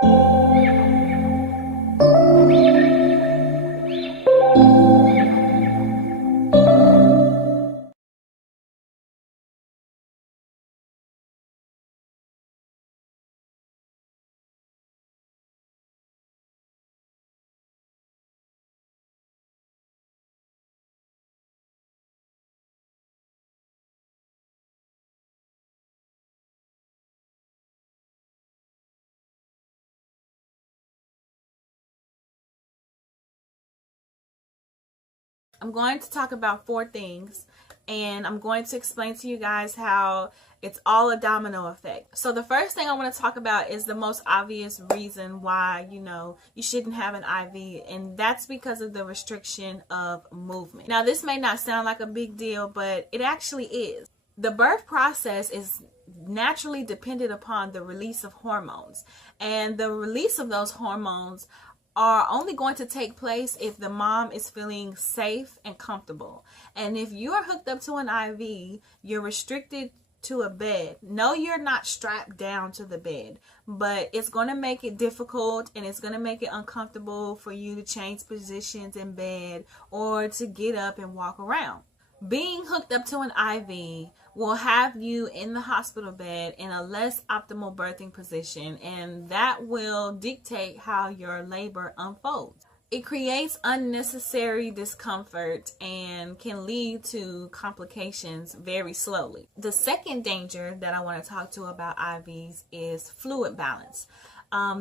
I'm going to talk about 4 things, and I'm going to explain to you guys how it's all a domino effect. So the first thing I want to talk about is the most obvious reason why, you shouldn't have an IV, and that's because of the restriction of movement. Now, this may not sound like a big deal, but it actually is. The birth process is naturally dependent upon the release of hormones, and the release of those hormones are only going to take place if the mom is feeling safe and comfortable. And if you are hooked up to an IV, you're restricted to a bed. No, you're not strapped down to the bed, but it's going to make it difficult and it's going to make it uncomfortable for you to change positions in bed or to get up and walk around. Being hooked up to an IV will have you in the hospital bed in a less optimal birthing position, and that will dictate how your labor unfolds. It creates unnecessary discomfort and can lead to complications very slowly. The second danger that I want to talk to about IVs is fluid balance.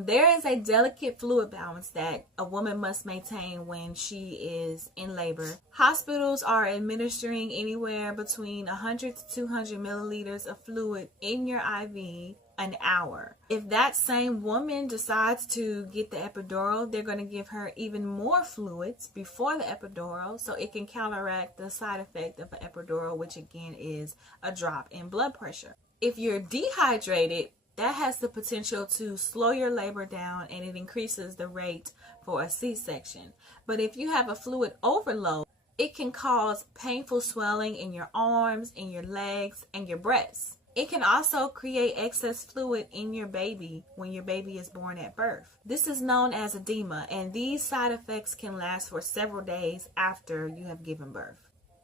There is a delicate fluid balance that a woman must maintain when she is in labor. Hospitals are administering anywhere between 100 to 200 milliliters of fluid in your IV an hour. If that same woman decides to get the epidural, they're going to give her even more fluids before the epidural so it can counteract the side effect of an epidural, which again is a drop in blood pressure. If you're dehydrated, that has the potential to slow your labor down, and it increases the rate for a C-section. But if you have a fluid overload, it can cause painful swelling in your arms, in your legs, and your breasts. It can also create excess fluid in your baby when your baby is born at birth. This is known as edema, and these side effects can last for several days after you have given birth.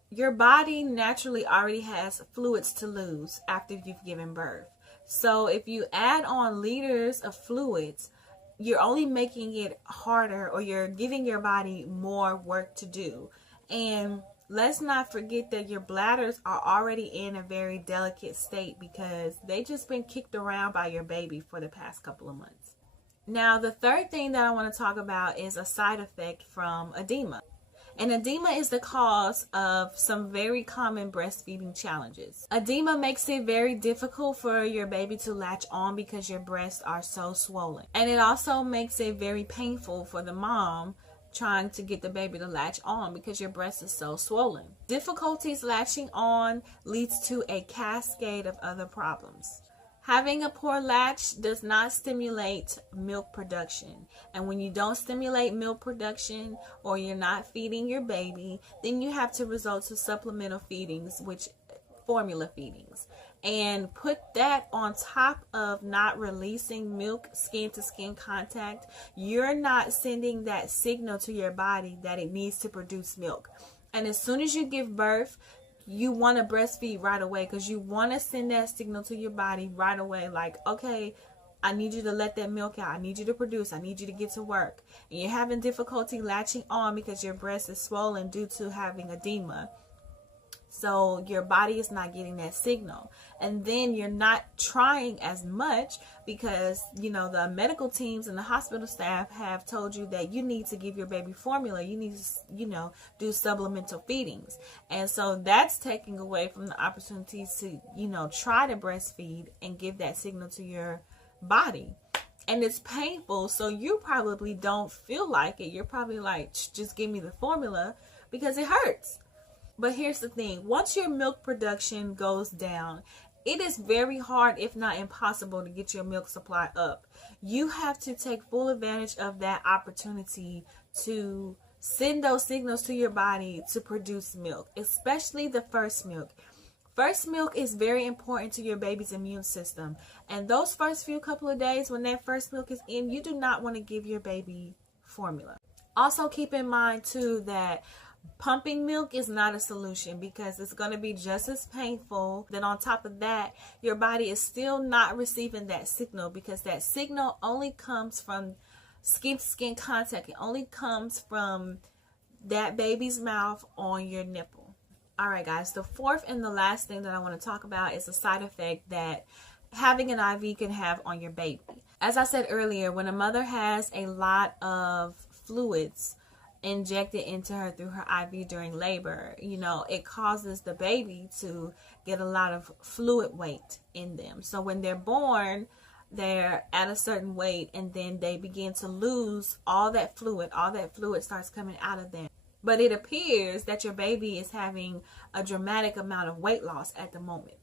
Your body naturally already has fluids to lose after you've given birth. So if you add on liters of fluids, you're only making it harder, or you're giving your body more work to do. And let's not forget that your bladders are already in a very delicate state because they just been kicked around by your baby for the past couple of months. Now, the third thing that I want to talk about is a side effect from edema. And edema is the cause of some very common breastfeeding challenges. Edema makes it very difficult for your baby to latch on because your breasts are so swollen. And it also makes it very painful for the mom trying to get the baby to latch on because your breast is so swollen. Difficulties latching on leads to a cascade of other problems. Having a poor latch does not stimulate milk production. And when you don't stimulate milk production, or you're not feeding your baby, then you have to resort to supplemental feedings, which formula feedings. And put that on top of not releasing milk skin to skin contact, you're not sending that signal to your body that it needs to produce milk. And as soon as you give birth, you want to breastfeed right away because you want to send that signal to your body right away, like, okay, I need you to let that milk out, I need you to produce, I need you to get to work. And you're having difficulty latching on because your breast is swollen due to having edema. So your body is not getting that signal. And then you're not trying as much because, the medical teams and the hospital staff have told you that you need to give your baby formula. You need to, do supplemental feedings. And so that's taking away from the opportunities to, try to breastfeed and give that signal to your body. And it's painful. So you probably don't feel like it. You're probably like, just give me the formula because it hurts. But here's the thing, once your milk production goes down, it is very hard, if not impossible, to get your milk supply up. You have to take full advantage of that opportunity to send those signals to your body to produce milk, especially the first milk. First milk is very important to your baby's immune system. And those first few couple of days when that first milk is in, you do not want to give your baby formula. Also keep in mind too that pumping milk is not a solution because it's going to be just as painful. Then on top of that, your body is still not receiving that signal because that signal only comes from skin-to-skin contact. It only comes from that baby's mouth on your nipple. All right, guys, the fourth and the last thing that I want to talk about is a side effect that having an IV can have on your baby. As I said earlier, when a mother has a lot of fluids injected into her through her IV during labor, you know, it causes the baby to get a lot of fluid weight in them. So when they're born, they're at a certain weight and then they begin to lose all that fluid starts coming out of them. But it appears that your baby is having a dramatic amount of weight loss at the moment.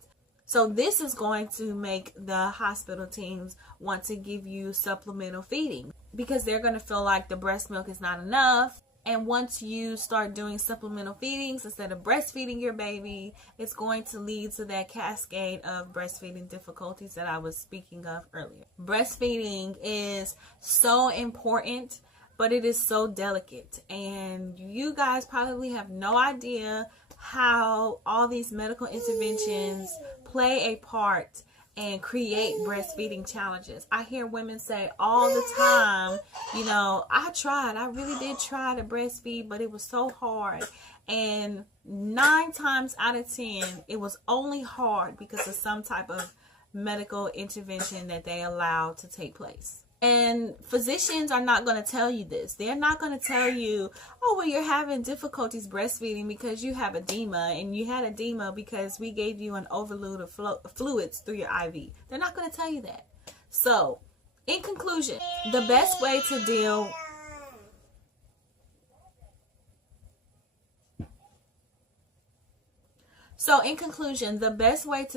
So this is going to make the hospital teams want to give you supplemental feeding because they're going to feel like the breast milk is not enough. And once you start doing supplemental feedings instead of breastfeeding your baby, it's going to lead to that cascade of breastfeeding difficulties that I was speaking of earlier. Breastfeeding is so important, but it is so delicate. And you guys probably have no idea how all these medical interventions play a part and create breastfeeding challenges. I hear women say all the time, you know, I really did try to breastfeed, but it was so hard. And 9 times out of 10, it was only hard because of some type of medical intervention that they allowed to take place. And physicians are not going to tell you this. They're not going to tell you, oh, well, you're having difficulties breastfeeding because you have edema, and you had edema because we gave you an overload of fluids through your IV. They're not going to tell you that. So, in conclusion, the best way to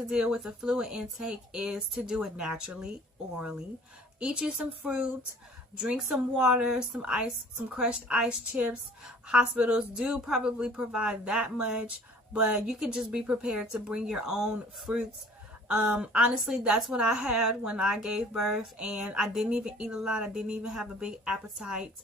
deal with a fluid intake is to do it naturally, orally. Eat you some fruit, drink some water, some ice, some crushed ice chips. Hospitals do probably provide that much, but you can just be prepared to bring your own fruits. Honestly, that's what I had when I gave birth, and I didn't even eat a lot. I didn't even have a big appetite.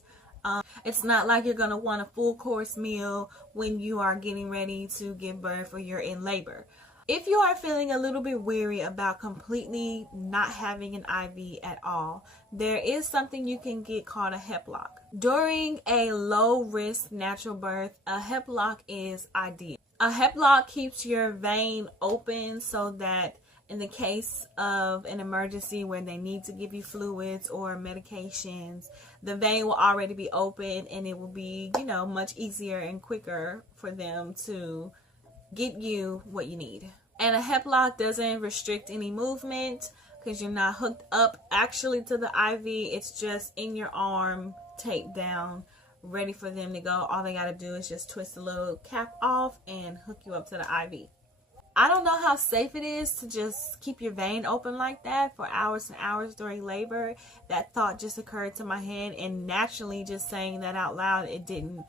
It's not like you're going to want a full course meal when you are getting ready to give birth or you're in labor. If you are feeling a little bit weary about completely not having an IV at all, there is something you can get called a Hep-lock. During a low-risk natural birth, a Hep-lock is ideal. A Hep-lock keeps your vein open so that in the case of an emergency where they need to give you fluids or medications, the vein will already be open and it will be, you know, much easier and quicker for them to get you what you need. And a Hep-lock doesn't restrict any movement because you're not hooked up actually to the IV. It's just in your arm, taped down, ready for them to go. All they got to do is just twist the little cap off and hook you up to the IV. I don't know how safe it is to just keep your vein open like that for hours and hours during labor. That thought just occurred to my head, and naturally just saying that out loud, it didn't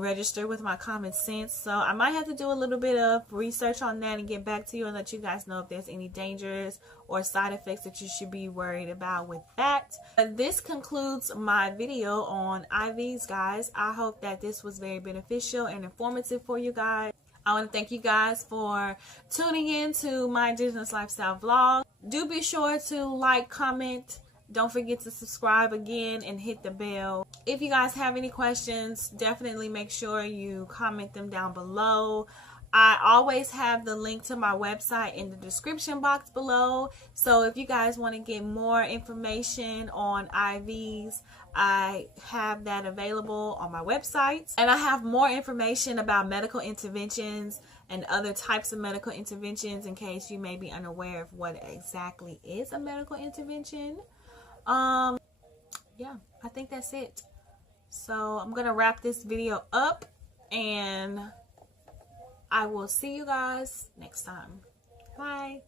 register with my common sense. So I might have to do a little bit of research on that and get back to you and let you guys know if there's any dangers or side effects that you should be worried about with that. But this concludes my video on IVs, guys. I hope that this was very beneficial and informative for you guys. I want to thank you guys for tuning in to my Indigenous Lifestyle vlog. Do be sure to like, comment. Don't forget to subscribe again and hit the bell. If you guys have any questions, definitely make sure you comment them down below. I always have the link to my website in the description box below. So if you guys want to get more information on IVs, I have that available on my website. And I have more information about medical interventions and other types of medical interventions in case you may be unaware of what exactly is a medical intervention. Yeah, I think that's it. So I'm gonna wrap this video up and I will see you guys next time. Bye.